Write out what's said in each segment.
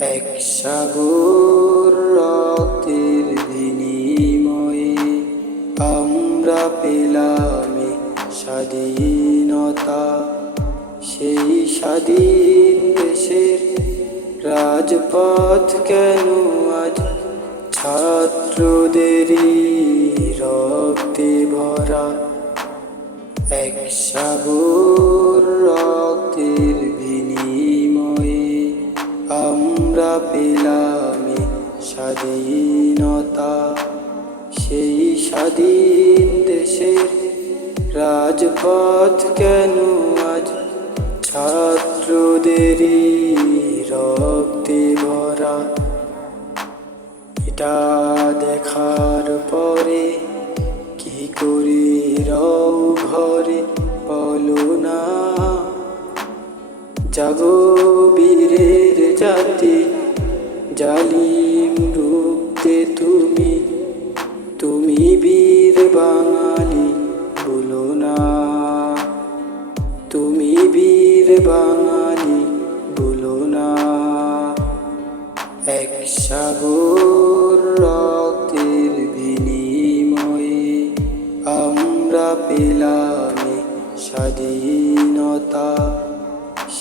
এক সাগর রক্তের বিনিময়ে আমরা পেলাম স্বাধীনতা। সেই স্বাধীন দেশের রাজপথ কেন আজ ছাত্রদেরই রক্তে ভরা? এক সাগর রক্তের বিনিময়ে আমরা পেলাম স্বাধীনতা। সেই স্বাধীন দেশের রাজপথ কেন আজ ছাত্রদেরই রক্তে ভরা? এটা দেখার পরে কি করে রও ঘরে বলো না? জাগো বীরের জাতি, জালিম রুখতে তুমি, তুমি বীর বাঙালি বলো না। তুমি বীর বাঙালি বলো না। এক সাগর রক্তের বিনিময়ে আমরা পেলাম স্বাধীনতা।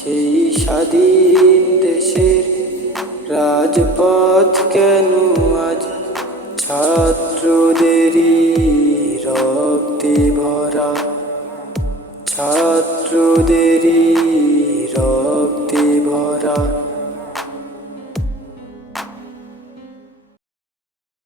সেই স্বাধীন দেশের রাজপথ কেন আজ ছাত্রদেরই রক্তে ভরা? ছাত্রদেরই